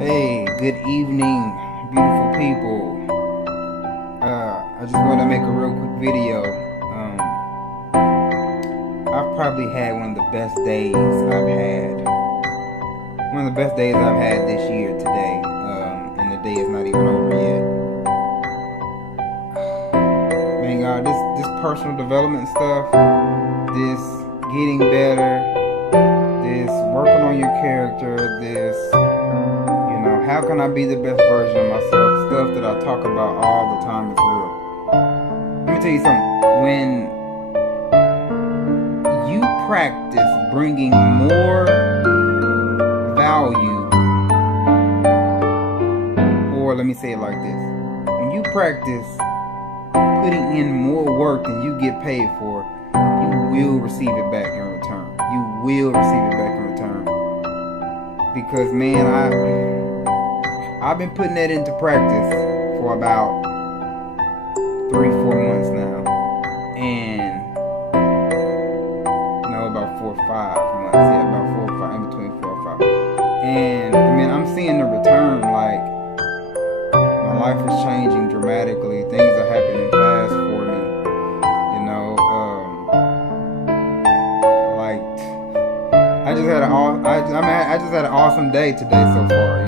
Hey, good evening, beautiful people. I just want to make a real quick video. I've probably had one of the best days I've had. One of the best days I've had this year today. And the day is not even over yet. Man, God, this personal development stuff, this getting better, this working on your character, this how can I be the best version of myself? Stuff that I talk about all the time is real. Let me tell you something. When you practice bringing more value, or let me say it like this. When you practice putting in more work than you get paid for, you will receive it back in return. You will receive it back in return. Because, man, I've been putting that into practice for about 3-4 months now, and no, about 4 or 5 months. Yeah, about 4 or 5, in between 4 or 5. And man, I'm seeing the return. Like, my life is changing dramatically. Things are happening fast for me. Like I just had an awesome day today so far.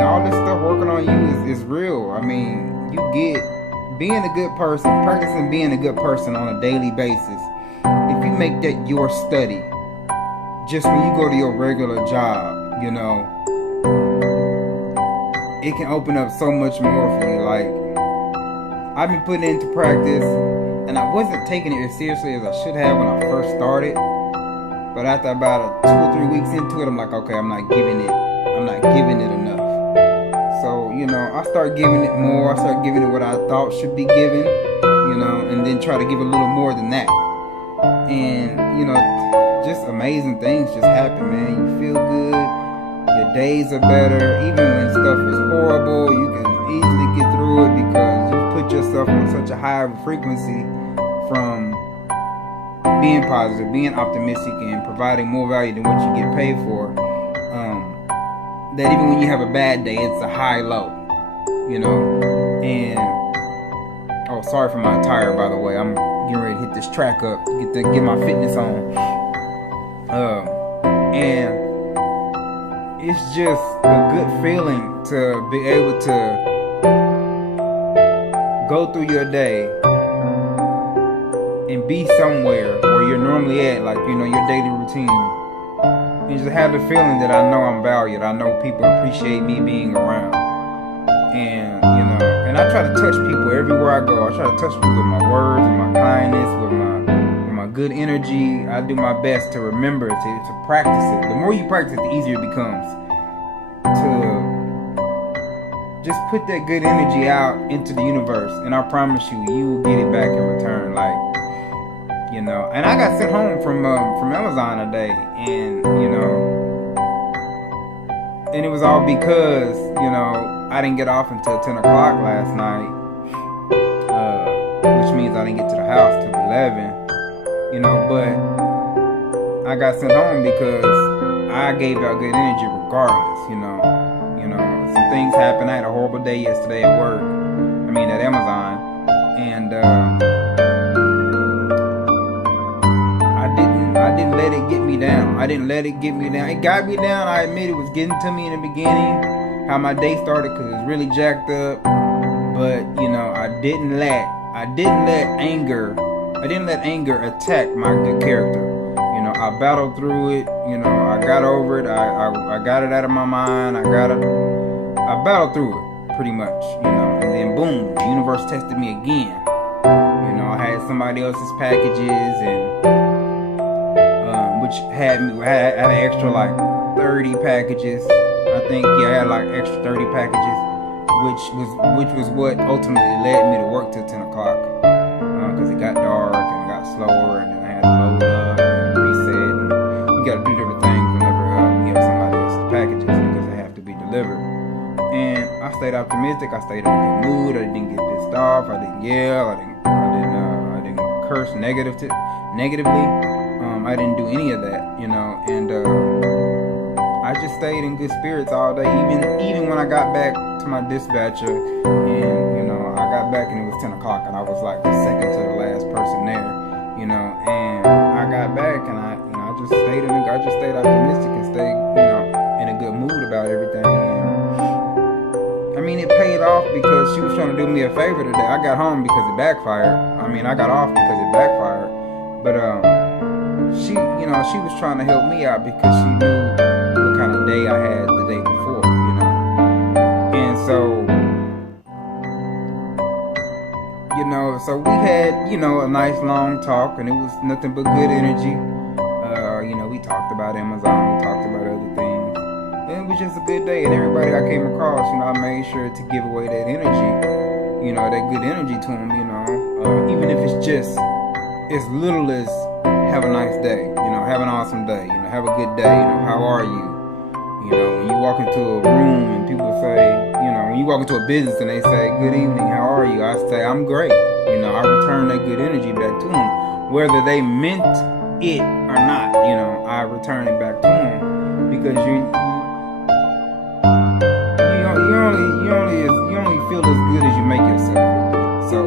All this stuff working on you is real. I mean, you get being a good person, practicing being a good person on a daily basis. If you make that your study, just when you go to your regular job, it can open up so much more for you. Like, I've been putting it into practice, and I wasn't taking it as seriously as I should have when I first started. But after about 2 or 3 weeks into it, I'm like, okay, I'm not giving it enough. So, I start giving it more. I start giving it what I thought should be given, and then try to give it a little more than that. And, just amazing things just happen, man. You feel good. Your days are better. Even when stuff is horrible, you can easily get through it because you put yourself on such a high frequency from being positive, being optimistic, and providing more value than what you get paid for. That even when you have a bad day, it's a high-low, and oh, sorry for my attire, by the way. I'm getting ready to hit this track up, get my fitness on, and it's just a good feeling to be able to go through your day and be somewhere where you're normally at, like, your daily routine. And just have the feeling that I know I'm valued. I know people appreciate me being around. And, and I try to touch people everywhere I go. I try to touch people with my words, with my kindness, with my good energy. I do my best to remember to practice it. The more you practice it, the easier it becomes to just put that good energy out into the universe. And I promise you, you will get it back in return. Like, and I got sent home from Amazon today, and and it was all because I didn't get off until 10 o'clock last night, which means I didn't get to the house till 11. But I got sent home because I gave out good energy regardless. Some things happened. I had a horrible day yesterday at work. At Amazon, and I didn't let it get me down. It got me down. I admit it was getting to me in the beginning, how my day started, because it was really jacked up. But I didn't let anger attack my good character. I battled through it. I got over it. I got it out of my mind. I battled through it pretty much. And then boom, the universe tested me again. I had somebody else's packages, and which had an extra like 30 packages. I think, I had like extra 30 packages, which was what ultimately led me to work till 10 o'clock, because it got dark and it got slower, and then I had to load up and reset, and you got to do different things whenever you have somebody else's packages, because they have to be delivered. And I stayed optimistic. I stayed in a good mood. I didn't get pissed off. I didn't yell. I didn't curse negatively. I didn't do any of that, and I just stayed in good spirits all day. Even when I got back to my dispatcher, and I got back and it was 10 o'clock, and I was like the second to the last person there. And I got back and I just stayed optimistic and stayed in a good mood about everything. And I mean, it paid off because she was trying to do me a favor today. I got home because it backfired. I got off because it backfired. But she was trying to help me out because she knew what kind of day I had the day before, And so, so we had, a nice long talk, and it was nothing but good energy. We talked about Amazon, we talked about other things. And it was just a good day, and everybody I came across, I made sure to give away that energy, that good energy to them, even if it's just as little as have a nice day, have an awesome day, have a good day, how are you? When you walk into a room and people say, when you walk into a business and they say, good evening, how are you? I say, I'm great. I return that good energy back to them, whether they meant it or not, I return it back to them, because you only feel as good as you make yourself. So,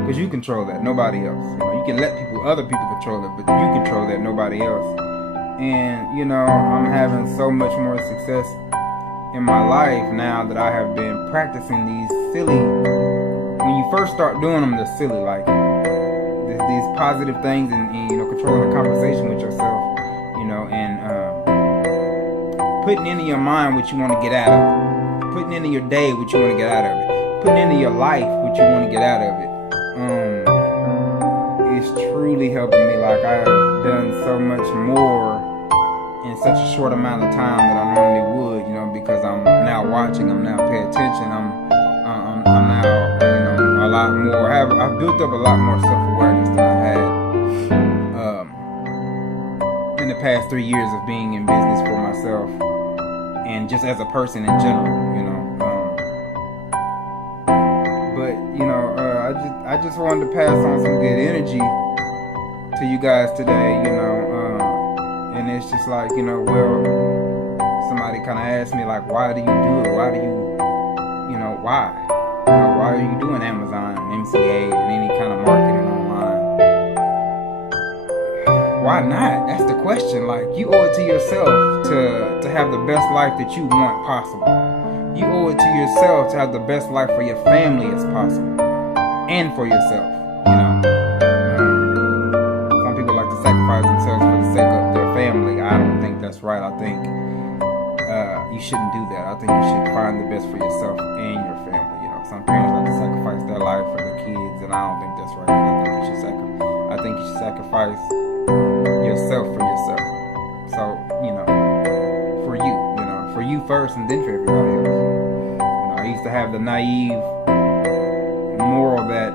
because you control that, nobody else. You can let other people control it, but you control that, nobody else. And I'm having so much more success in my life now that I have been practicing these silly. When you first start doing them, they're silly, like these positive things, and controlling the conversation with yourself, and putting into your mind what you want to get out of it, putting into your day what you want to get out of it, putting into your life what you want to get out of it. It's truly helping me. Like, I have done so much more in such a short amount of time than I normally would, because I'm now watching, I'm now paying attention, I'm now, a lot more. I've built up a lot more self-awareness than I had in the past 3 years of being in business for myself, and just as a person in general, But I just wanted to pass on some good energy to you guys today, and it's just like, somebody kind of asked me, like, why do you do it? Why do you, why? Why are you doing Amazon and MCA and any kind of marketing online? Why not? That's the question. Like, you owe it to yourself to have the best life that you want possible. You owe it to yourself to have the best life for your family as possible, and for yourself. Some people like to sacrifice themselves for the sake of their family. I don't think that's right. I think you shouldn't do that. I think you should find the best for yourself and your family. Some parents like to sacrifice their life for their kids, and I don't think that's right. I think you should sacrifice yourself for yourself. So, for you first, and then for everybody else. I used to have the naive moral that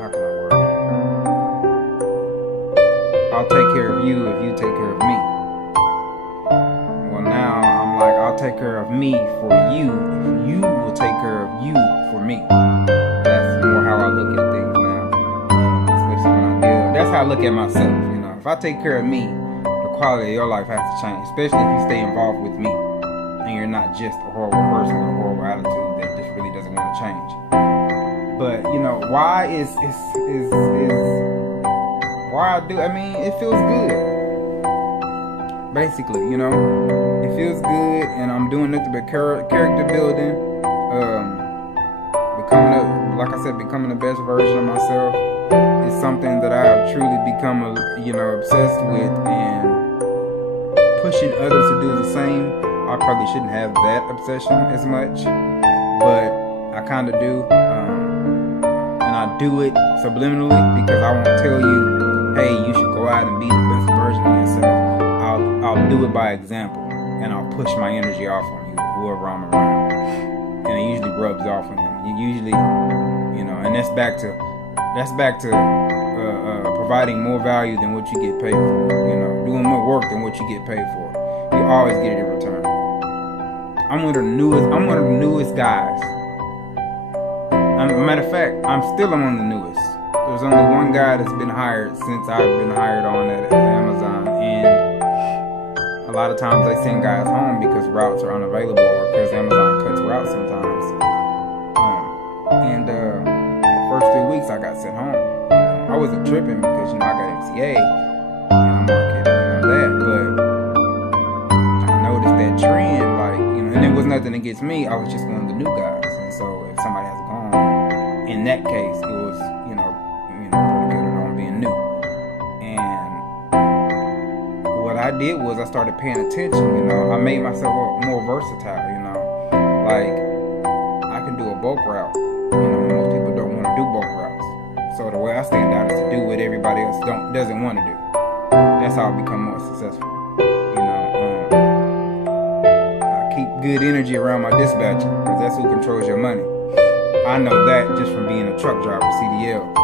how can I word it? I'll take care of you if you take care of me. Well, now I'm like, I'll take care of me for you if you will take care of you for me. That's more how I look at things now, especially when I deal. That's how I look at myself. If I take care of me, the quality of your life has to change, especially if you stay involved with me and you're not just a horrible person with a horrible attitude that just really doesn't want to change. But why is why I do? It feels good. Basically, it feels good, and I'm doing nothing but character building, becoming the best version of myself. Is something that I have truly become, obsessed with, and pushing others to do the same. I probably shouldn't have that obsession as much, but I kind of do, and I do it subliminally because I won't tell you, hey, you should go out and be the best version of yourself. I'll do it by example, and I'll push my energy off on you, whoever I'm around, and it usually rubs off on them. You usually, and that's back to providing more value than what you get paid for. Doing more work than what you get paid for. You always get it in return. I'm one of the newest guys. Matter of fact, I'm still among the newest. there's only one guy that's been hired since I've been hired on at Amazon, and a lot of times they send guys home because routes are unavailable or because Amazon cuts routes sometimes. And the first 3 weeks I got sent home. I wasn't tripping because I got MCA, I'm marketing, that, but I noticed that trend, and it was nothing against me. I was just one of the new guys, and so if somebody has gone, in that case, it was predicated on being new. And what I did was I started paying attention. I made myself more versatile. Like I can do a bulk route. Most people don't want to do bulk routes. So the way I stand out is to do what everybody else doesn't want to do. That's how I become more successful. I keep good energy around my dispatcher because that's who controls your money. I know that just from being a truck driver, CDL.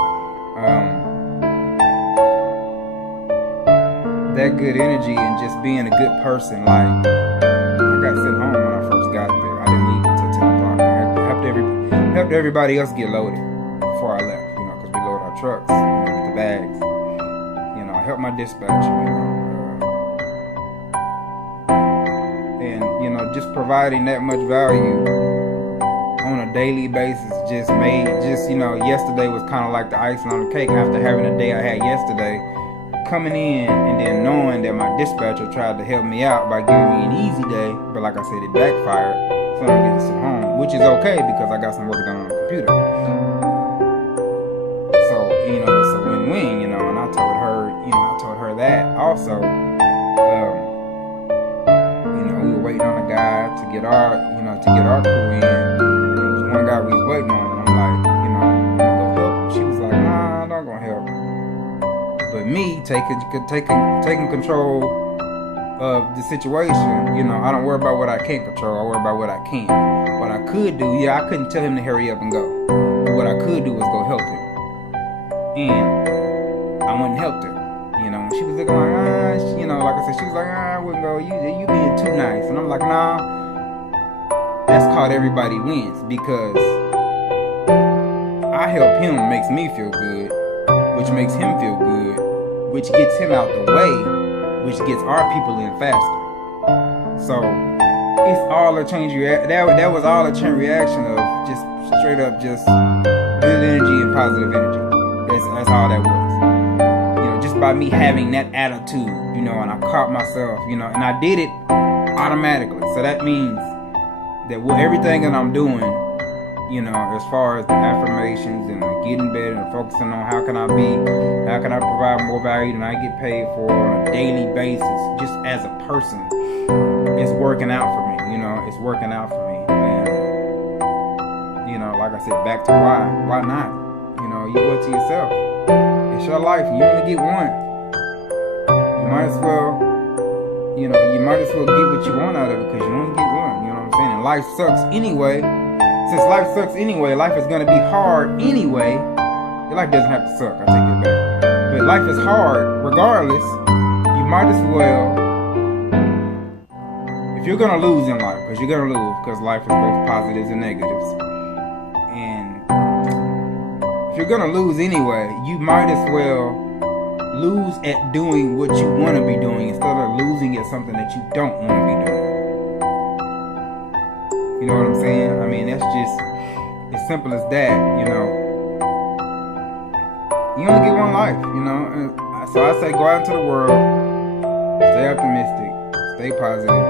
That good energy and just being a good person. Like I got sent home when I first got there. I didn't leave until 10 o'clock. I helped everybody else get loaded before I left. Because we load our trucks with the bags. I helped my dispatcher. And just providing that much value on a daily basis yesterday was kind of like the icing on the cake after having the day I had yesterday. Coming in and then knowing that my dispatcher tried to help me out by giving me an easy day, but like I said, it backfired, so I'm getting sent home, which is okay because I got some work done on the computer. So it's a win-win, and I told her that also. We were waiting on a guy to get our crew in. There was one guy we was waiting on, and I'm like, I'm gonna go help him. She was like, nah, I'm not gonna help him. But me taking control of the situation, I don't worry about what I can't control. I worry about what I can. What I could do, I couldn't tell him to hurry up and go. But what I could do was go help him. And I went and helped her. When she was looking like, like I said, she was like, I wouldn't go. You being too nice. And I'm like, nah. That's called everybody wins because I help him makes me feel good, which makes him feel good, which gets him out the way, which gets our people in faster. So it's all a change reaction. That was all a chain reaction of just straight up just good energy and positive energy. That's all that was. Just by me having that attitude, and I caught myself, and I did it automatically. So that means that everything that I'm doing, as far as the affirmations and getting better and focusing on how can I provide more value than I get paid for on a daily basis, just as a person, it's working out for me, it's working out for me. And, like I said, back to why not? You owe it to yourself. It's your life. You only get one. You might as well get what you want out of it because you only get one. You know what I'm saying? And life sucks anyway. Since life sucks anyway, life is going to be hard anyway. Your life doesn't have to suck. I take it back. But life is hard regardless. You might as well, if you're going to lose in life, because you're going to lose, because life is both positives and negatives. And if you're going to lose anyway, you might as well lose at doing what you want to be doing instead of losing at something that you don't want to be doing. You know what I'm saying? I mean, that's just as simple as that, You only get one life, And so I say go out into the world, stay optimistic, stay positive.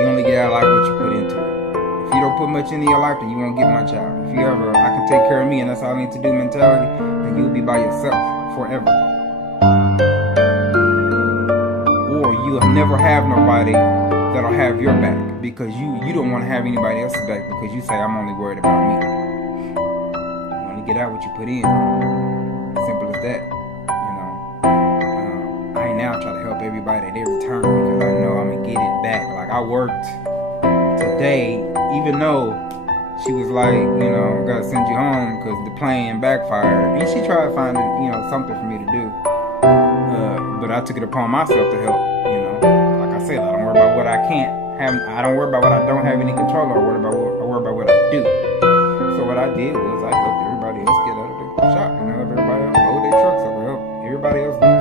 You only get out of life what you put into it. If you don't put much into your life, then you won't get much out. If you ever, I can take care of me and that's all I need to do mentality, then you'll be by yourself forever. Or you'll never have nobody that'll have your back because you don't want to have anybody else's back because you say, I'm only worried about me. You only get out what you put in. Simple as that. I ain't now try to help everybody at every turn because I know I'm going to get it back. Like I worked today, even though she was like, gotta send you home because the plane backfired. And she tried finding, something for me to do. But I took it upon myself to help, Like I said, I don't worry about what I can't have. I don't worry about what I don't have any control over. I worry about what I do. So what I did was I helped everybody else get out of there.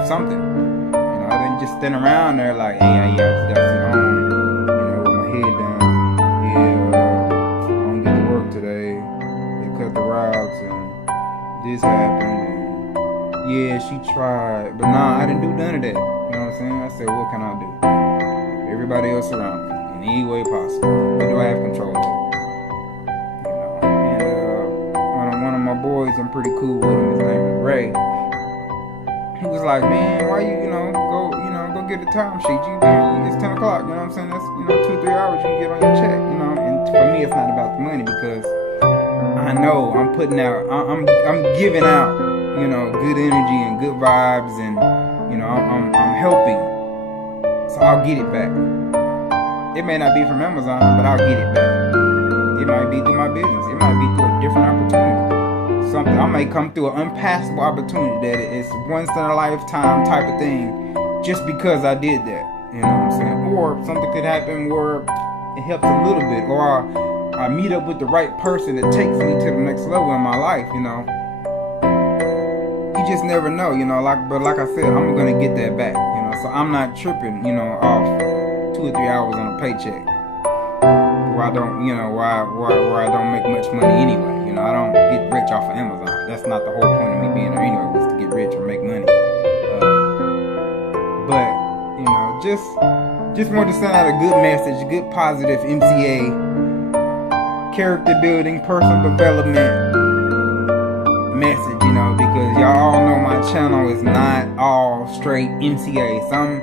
something. I didn't just stand around there like, hey, I just gotta sit home, with my head down. Yeah, I don't get to work today. They cut the routes and this happened. And yeah, she tried, but nah, I didn't do none of that. You know what I'm saying? I said, what can I do? Everybody else around me in any way possible. What do I have control over? And one of my boys, I'm pretty cool with him. His name is Ray. He was like, man, why you go get a time sheet. It's 10 o'clock, you know what I'm saying? That's, 2 or 3 hours you can get on your check, and for me, it's not about the money because I know I'm putting out, I'm giving out, good energy and good vibes, and, I'm helping. So I'll get it back. It may not be from Amazon, but I'll get it back. It might be through my business. It might be through a different opportunity. Something, I may come through an unpassable opportunity that it's once in a lifetime type of thing just because I did that, you know what I'm saying? Or something could happen where it helps a little bit, or I meet up with the right person that takes me to the next level in my life, You just never know, but like I said, I'm gonna get that back, so I'm not tripping, off 2 or 3 hours on a paycheck where I don't, where I don't make much money anyway. I don't get rich off of Amazon. That's not the whole point of me being there anyway, was to get rich or make money. But just wanted to send out a good message, a good positive MCA, character building, personal development message, because y'all all know my channel is not all straight MCA. Some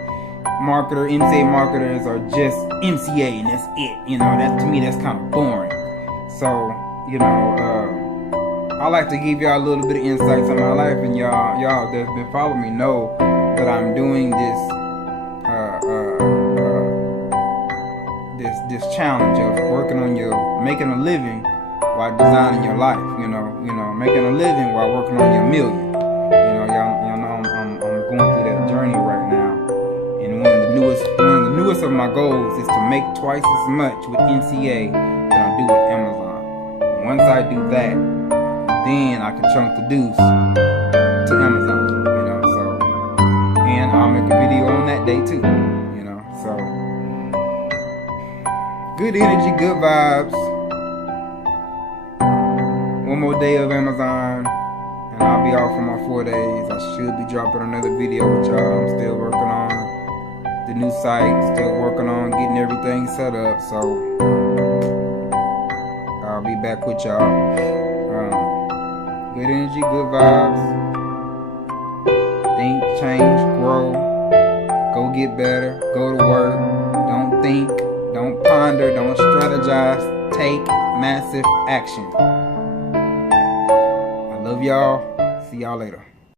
MCA marketers are just MCA and that's it. That to me, that's kind of boring. So, I like to give y'all a little bit of insights on my life, and y'all that's been following me know that I'm doing this this challenge of working on making a living while designing your life. Making a living while working on your million. Y'all know I'm going through that journey right now, and one of the newest of my goals is to make twice as much with MCA than I do with Amazon. Once I do that, then I can chunk the deuce to Amazon, so, and I'll make a video on that day too, so, good energy, good vibes. One more day of Amazon, and I'll be off for my 4 days. I should be dropping another video with y'all. I'm still working on the new site, still working on getting everything set up, so I'll be back with y'all. Good energy, good vibes. Think, change, grow. Go get better. Go to work. Don't think. Don't ponder. Don't strategize. Take massive action. I love y'all. See y'all later.